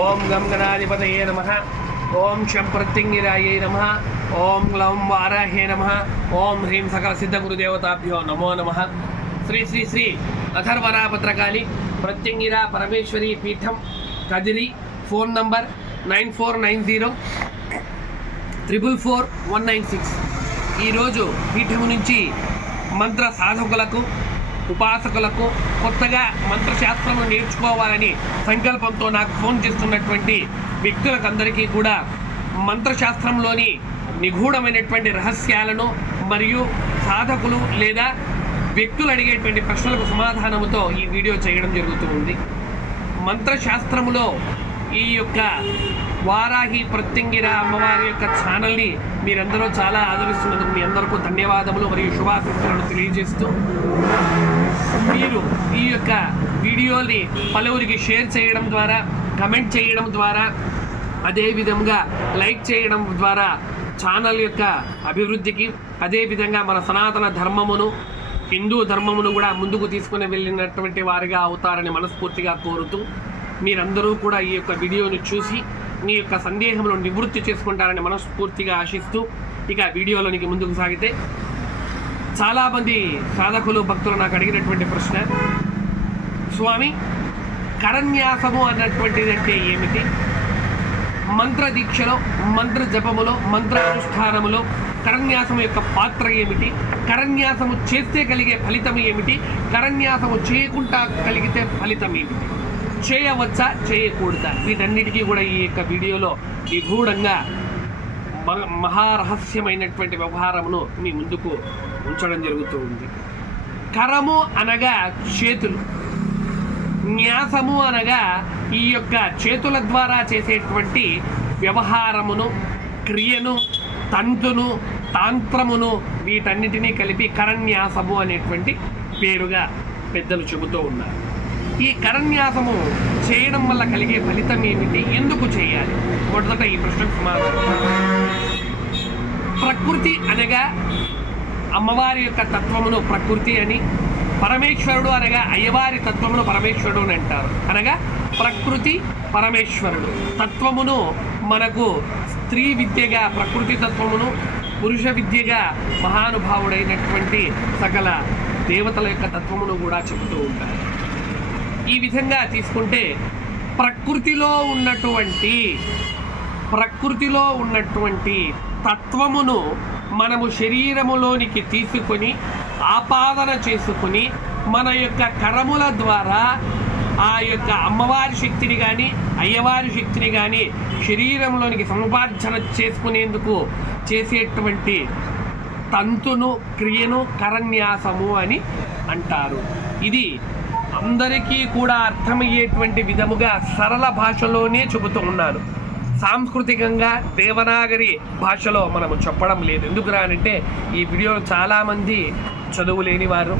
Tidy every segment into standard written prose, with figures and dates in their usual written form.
ఓం గం గణాధిపతయే నమః. ఓం శం ప్రత్యంగిరాయే నమః. ఓం గ్లౌం వారాహే నమః. ఓం హ్రీం సకల సిద్ధ గురుదేవతాభ్యో నమో నమః. శ్రీ శ్రీ శ్రీ అథర్వరాపత్రకాళి ప్రత్యంగిరా పరమేశ్వరి పీఠం కదిరి. Phone number 9490444196. ఈరోజు పీఠము నుంచి మంత్ర సాధకులకు ఉపాసకులకు కొత్తగా మంత్రశాస్త్రము నేర్చుకోవాలని సంకల్పంతో నాకు ఫోన్ చేస్తున్నటువంటి వ్యక్తులకందరికీ కూడా మంత్రశాస్త్రంలోని నిగూఢమైనటువంటి రహస్యాలను మరియు సాధకులు లేదా వ్యక్తులు అడిగేటువంటి ప్రశ్నలకు సమాధానముతో ఈ వీడియో చేయడం జరుగుతూ ఉంది. మంత్రశాస్త్రములో ఈ యొక్క వారాహి ప్రత్యంగిర అమ్మవారి యొక్క ఛానల్ని మీరందరూ చాలా ఆదరిస్తున్నందుకు మీ అందరికీ ధన్యవాదములు మరియు శుభాశీస్సులను తెలియజేస్తూ, మీరు ఈ యొక్క వీడియోని పలువురికి షేర్ చేయడం ద్వారా, కమెంట్ చేయడం ద్వారా, అదేవిధంగా లైక్ చేయడం ద్వారా ఛానల్ యొక్క అభివృద్ధికి, అదేవిధంగా మన సనాతన ధర్మమును, హిందూ ధర్మమును కూడా ముందుకు తీసుకుని వెళ్ళినటువంటి వారిగా అవుతారని మనస్ఫూర్తిగా కోరుతూ, మీరందరూ కూడా ఈ యొక్క వీడియోను చూసి మీ యొక్క సందేహములను నివృత్తి చేసుకుంటారని మనస్ఫూర్తిగా ఆశిస్తూ, ఇక వీడియోలోనికి ముందుకు సాగితే, చాలామంది సాధకులు భక్తులు నాకు అడిగినటువంటి ప్రశ్న, స్వామి కరన్యాసము అన్నటువంటిది అంటే ఏమిటి? మంత్ర దీక్షలో, మంత్ర జపములో, మంత్రానుష్ఠానములో కరన్యాసము యొక్క పాత్ర ఏమిటి? కరన్యాసము చేస్తే కలిగే ఫలితం ఏమిటి? కరన్యాసము చేయకుండా కలిగితే ఫలితం ఏమిటి? చేయవచ్చా, చేయకూడదా? వీటన్నిటికీ కూడా ఈ యొక్క వీడియోలో నిగూఢంగా మహారహస్యమైనటువంటి వ్యవహారమును మీ ముందుకు ఉంచడం జరుగుతూ ఉంది. కరము అనగా చేతులు, న్యాసము అనగా ఈ యొక్క చేతుల ద్వారా చేసేటువంటి వ్యవహారమును, క్రియను, తంతును, తాంత్రమును, వీటన్నిటినీ కలిపి కరన్యాసము అనేటువంటి పేరుగా పెద్దలు చెబుతూ ఉన్నారు. ఈ కరన్యాసము చేయడం వల్ల కలిగే ఫలితం ఏమిటి? ఎందుకు చేయాలి? మొదట ఈ ప్రశ్నకు సమాధానం. ప్రకృతి అనగా అమ్మవారి యొక్క తత్వమును ప్రకృతి అని, పరమేశ్వరుడు అనగా అయ్యవారి తత్వమును పరమేశ్వరుడు అని అంటారు. అనగా ప్రకృతి పరమేశ్వరుడు తత్వమును మనకు స్త్రీ విద్యగా ప్రకృతి తత్వమును, పురుష విద్యగా మహానుభావుడైనటువంటి సకల దేవతల యొక్క తత్వమును కూడా చెబుతూ ఉంటారు. ఈ విధంగా తీసుకుంటే ప్రకృతిలో ఉన్నటువంటి తత్వమును మనము శరీరములోనికి తీసుకొని ఆపాదన చేసుకుని మన యొక్క కరముల ద్వారా ఆ యొక్క అమ్మవారి శక్తిని కానీ అయ్యవారి శక్తిని కానీ శరీరంలోనికి సముపార్జన చేసుకునేందుకు చేసేటువంటి తంతును, క్రియను కరన్యాసము అని అంటారు. ఇది అందరికీ కూడా అర్థమయ్యేటువంటి విధముగా సరళ భాషలోనే చెబుతూ ఉన్నాను. సాంస్కృతికంగా దేవనాగరి భాషలో మనము చెప్పడం లేదు. ఎందుకు రానంటే ఈ వీడియో చాలామంది చదువు లేని వారు,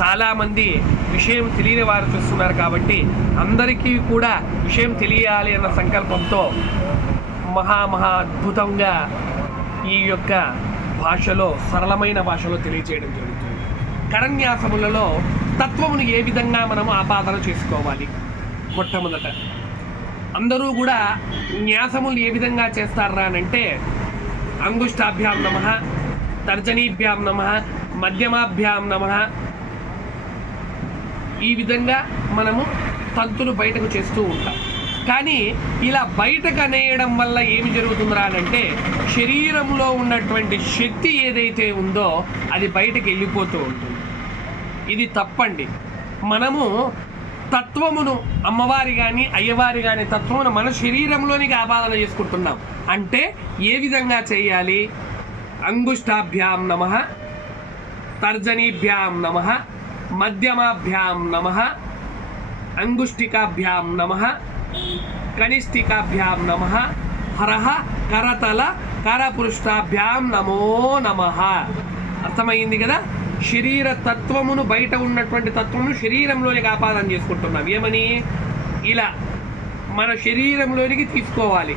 చాలామంది విషయం తెలియని వారు చూస్తున్నారు. కాబట్టి అందరికీ కూడా విషయం తెలియాలి అన్న సంకల్పంతో మహా అద్భుతంగా ఈ యొక్క భాషలో, సరళమైన భాషలో తెలియజేయడం జరుగుతుంది. కరన్యాసములలో తత్వమును ఏ విధంగా మనము ఆపాదన చేసుకోవాలి? మొట్టమొదట అందరూ కూడా న్యాసములు ఏ విధంగా చేస్తారా అంటే, అంగుష్టాభ్యాం నమః, తర్జనీభ్యాం నమః, మధ్యమాభ్యాం నమః, ఈ విధంగా మనము తంతులు బయటకు చేస్తూ ఉంటాం. కానీ ఇలా బయటకు అనేయడం వల్ల ఏమి జరుగుతుందిరా అంటే, శరీరంలో ఉన్నటువంటి శక్తి ఏదైతే ఉందో అది బయటకు వెళ్ళిపోతూ ఉంటుంది. ఇది తప్పండి. మనము తత్వమును, అమ్మవారి కానీ అయ్యవారి కానీ తత్వమును మన శరీరంలోనికి ఆపాదన చేసుకుంటున్నాం. అంటే ఏ విధంగా చేయాలి? అంగుష్టాభ్యాం నమః, తర్జనీభ్యాం నమః, మధ్యమాభ్యాం నమః, అంగుష్టికాభ్యాం నమః, కనిష్ఠికాభ్యాం నమః, హరహ కరతల కరపృష్ఠాభ్యాం నమో నమః. అర్థమైంది కదా? శరీర తత్వమును, బయట ఉన్నటువంటి తత్వమును శరీరంలోనికి ఆపాదన చేసుకుంటున్నాం. ఏమని? ఇలా మన శరీరంలోనికి తీసుకోవాలి,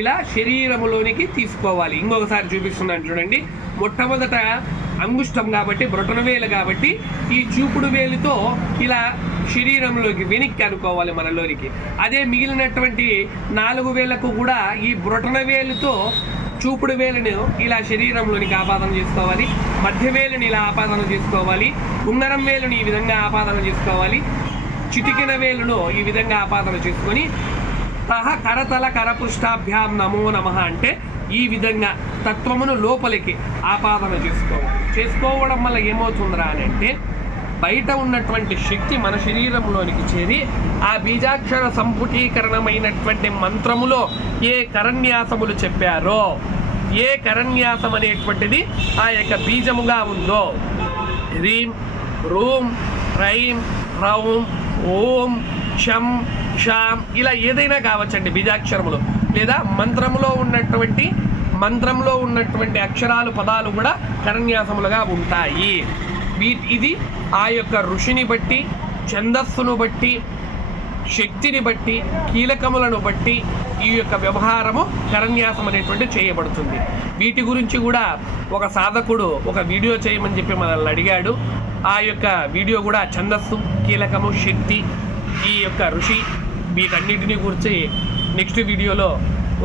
ఇలా శరీరంలోనికి తీసుకోవాలి. ఇంకొకసారి చూపిస్తున్నాను చూడండి. మొట్టమొదట అంగుష్టం కాబట్టి, బ్రొటన వేలు కాబట్టి, ఈ చూపుడు వేలుతో ఇలా శరీరంలోకి వెనక్కి అనుకోవాలి మనలోనికి. అదే మిగిలినటువంటి 4 వేలకు కూడా ఈ బ్రొటన వేలుతో చూపుడు వేలును ఇలా శరీరంలోనికి ఆపాదన చేసుకోవాలి, మధ్య వేలుని ఇలా ఆపాదన చేసుకోవాలి, ఉంగరం వేలుని ఈ విధంగా ఆపాదన చేసుకోవాలి, చిటికిన వేలును ఈ విధంగా ఆపాదన చేసుకొని కరతల కరపృష్టాభ్యాం నమో నమః అంటే ఈ విధంగా తత్వమును లోపలికి ఆపాదన చేసుకోవడం వల్ల ఏమవుతుందిరా అని అంటే బయట ఉన్నటువంటి శక్తి మన శరీరంలోనికి చేరి ఆ బీజాక్షర సంపుటీకరణమైనటువంటి మంత్రములో ఏ కరన్యాసములు చెప్పారో, ఏ కరన్యాసం అనేటువంటిది ఆ యొక్క బీజముగా ఉందో, హ్రీం రూం హ్రైం రౌం ఓం షం షాం ఇలా ఏదైనా కావచ్చండి బీజాక్షరములు, లేదా మంత్రంలో ఉన్నటువంటి అక్షరాలు పదాలు కూడా కరన్యాసములుగా ఉంటాయి. ఇది ఆ యొక్క ఋషిని బట్టి, ఛందస్సును బట్టి, శక్తిని బట్టి, కీలకములను బట్టి ఈ యొక్క వ్యవహారము కరన్యాసం అనేటువంటి చేయబడుతుంది. వీటి గురించి కూడా ఒక సాధకుడు ఒక వీడియో చేయమని చెప్పి మనల్ని అడిగాడు. ఆ యొక్క వీడియో కూడా ఛందస్సు, కీలకము, శక్తి, ఈ యొక్క ఋషి వీటన్నిటిని గురించి నెక్స్ట్ వీడియోలో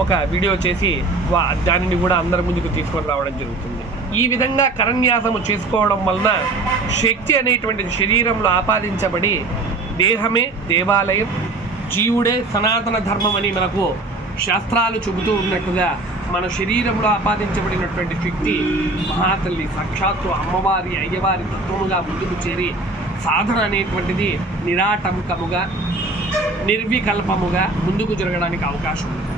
ఒక వీడియో చేసి దానిని కూడా అందరి ముందుకు తీసుకొని రావడం జరుగుతుంది. ఈ విధంగా కరన్యాసము చేసుకోవడం వలన శక్తి అనేటువంటిది శరీరంలో ఆపాదించబడి దేహమే దేవాలయం, జీవుడే సనాతన ధర్మం అని మనకు శాస్త్రాలు చెబుతూ ఉన్నట్టుగా మన శరీరంలో ఆపాదించబడినటువంటి శక్తి మహాతల్లి సాక్షాత్తు అమ్మవారి అయ్యవారి తత్వముగా ముందుకు చేరి సాధన అనేటువంటిది నిరాటంకముగా నిర్వికల్పముగా ముందుకు జరగడానికి అవకాశం ఉంది.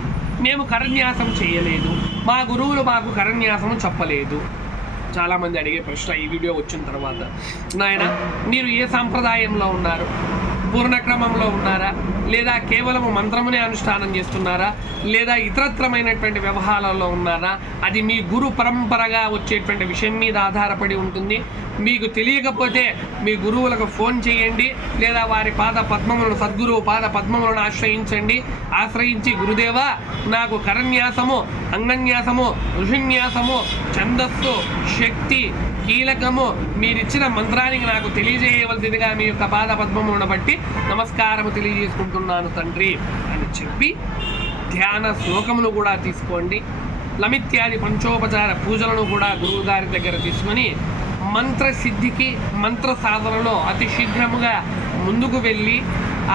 మేము కరన్యాసం చేయలేదు, మా గురువులు మాకు కరన్యాసం చెప్పలేదు. చాలామంది అడిగే ప్రశ్న ఈ వీడియో వచ్చిన తర్వాత, నాయన మీరు ఏ సాంప్రదాయంలో ఉన్నారు? పూర్ణక్రమంలో ఉన్నారా, లేదా కేవలం మంత్రమునే అనుష్ఠానం చేస్తున్నారా, లేదా ఇతరత్రమైనటువంటి వ్యవహారాల్లో ఉన్నారా? అది మీ గురు పరంపరగా వచ్చేటువంటి విషయం మీద ఆధారపడి ఉంటుంది. మీకు తెలియకపోతే మీ గురువులకు ఫోన్ చేయండి, లేదా వారి పాద పద్మములను సద్గురువు పాద పద్మములను ఆశ్రయించి గురుదేవా నాకు కరన్యాసము, అంగన్యాసము, ఋషిన్యాసము, ఛందస్సు, శక్తి, కీలకము మీరిచ్చిన మంత్రానికి నాకు తెలియజేయవలసిందిగా మీ యొక్క పాద పద్మములను బట్టి నమస్కారము తెలియజేసుకుంటున్నాను తండ్రి అని చెప్పి ధ్యాన శ్లోకమును కూడా తీసుకోండి. లమిత్యాది పంచోపచార పూజలను కూడా గురువు గారి దగ్గర తీసుకొని మంత్రసిద్ధికి, మంత్ర సాధనలో అతి శీఘ్రముగా ముందుకు వెళ్ళి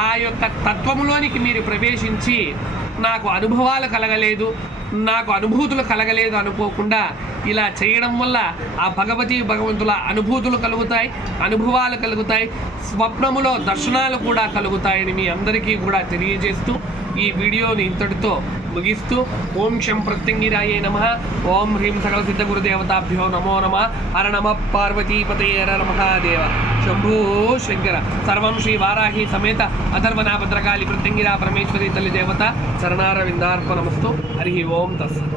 ఆ యొక్క తత్వములోనికి మీరు ప్రవేశించి నాకు అనుభవాలు కలగలేదు, నాకు అనుభూతులు కలగలేదు అనుకోకుండా ఇలా చేయడం వల్ల ఆ భగవంతుల అనుభూతులు కలుగుతాయి, అనుభవాలు కలుగుతాయి, స్వప్నములో దర్శనాలు కూడా కలుగుతాయని మీ అందరికీ కూడా తెలియజేస్తూ ఈ వీడియోని ఇంతటితో ముగిస్తూ ఓం శం ప్రత్యంగిరాయే నమః, ఓం హ్రీం సకల సిద్ధ గురుదేవతాభ్యో నమో నమః, హర నమః పార్వతీపతయే హర మహాదేవ శంభో శంకర. సర్వం శ్రీ వారాహి సమేత అథర్వణ భద్రకాళి ప్రత్యంగిరా పరమేశ్వరి తల్లి దేవత చరణారవిందార్పణమస్తు. హరి ఓం తస్సత్.